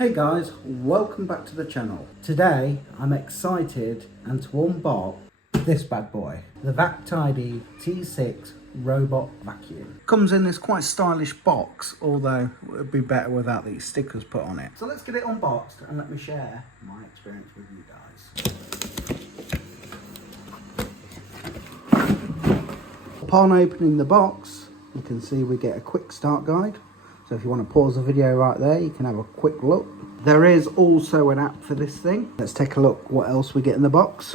Hey guys, welcome back to the channel. Today I'm excited and to unbox this bad boy, the Vactidy T6 robot vacuum. Comes in this quite stylish box, although it would be better without these stickers put on it. So let's get it unboxed and let me share my experience with you guys. Upon opening the box, you can see we get a quick start guide. So if you want to pause the video right there, you can have a quick look. There is also an app for this thing. Let's take a look what else we get in the box.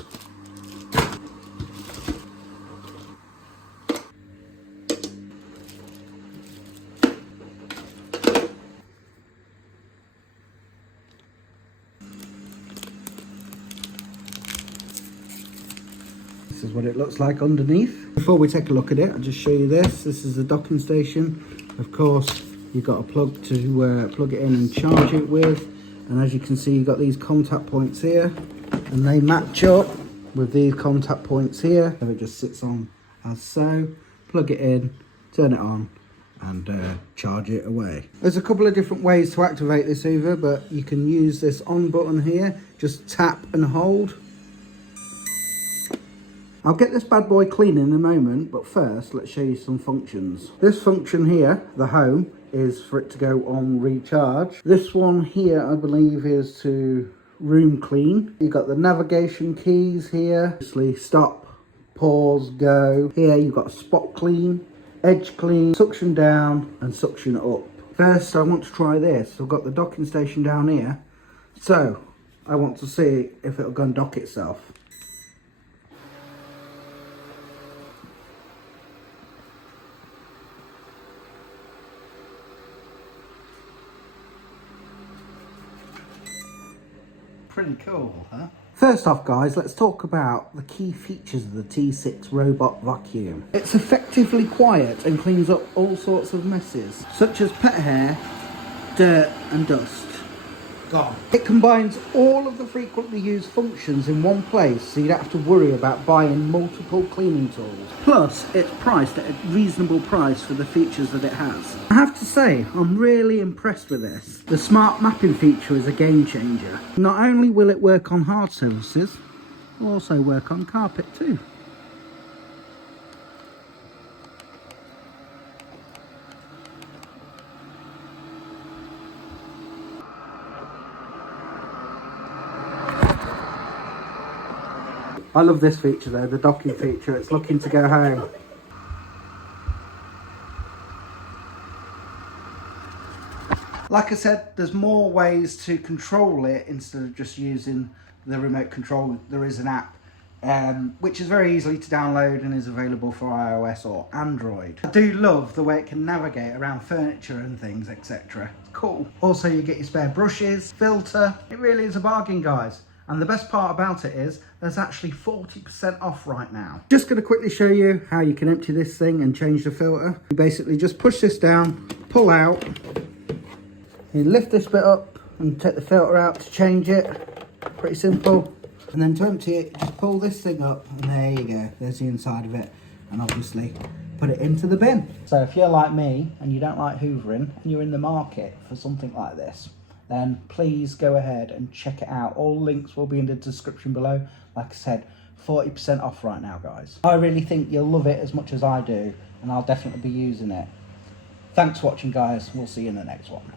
This is what it looks like underneath. Before we take a look at it, I'll just show you this. This is the docking station. Of course, you've got a plug to plug it in and charge it with, and as you can see, you've got these contact points here, and they match up with these contact points here. So it just sits on as so. Plug it in, turn it on, and charge it away. There's a couple of different ways to activate this Hoover, but you can use this on button here. Just tap and hold. I'll get this bad boy clean in a moment, but first let's show you some functions. This function here, the home, is for it to go on recharge. This one here, I believe, is to room clean. You've got the navigation keys here, obviously stop, pause, go. Here you've got spot clean, edge clean, suction down and suction up. First I want to try this. I've got the docking station down here, so I want to see if it'll go and dock itself. Pretty cool, huh? First off, guys, let's talk about the key features of the T6 robot vacuum. It's effectively quiet and cleans up all sorts of messes, such as pet hair, dirt and dust. Gone. It combines all of the frequently used functions in one place, so you don't have to worry about buying multiple cleaning tools. Plus, it's priced at a reasonable price for the features that it has. I have to say, I'm really impressed with this. The smart mapping feature is a game changer. Not only will it work on hard surfaces, it'll also work on carpet too. I love this feature though, the docking feature. It's looking to go home. Like I said, there's more ways to control it instead of just using the remote control. There is an app which is very easily to download and is available for iOS or Android. I do love the way it can navigate around furniture and things, etc. It's cool. Also, you get your spare brushes, filter. It really is a bargain, guys. And the best part about it is there's actually 40% off right now. Just going to quickly show you how you can empty this thing and change the filter. You basically just push this down, pull out, you lift this bit up and take the filter out to change it. Pretty simple. And then to empty it, just pull this thing up and there you go. There's the inside of it. And obviously put it into the bin. So if you're like me and you don't like hoovering and you're in the market for something like this, then please go ahead and check it out. All links will be in the description below. Like I said, 40% off right now, guys. I really think you'll love it as much as I do, and I'll definitely be using it. Thanks for watching, guys. We'll see you in the next one.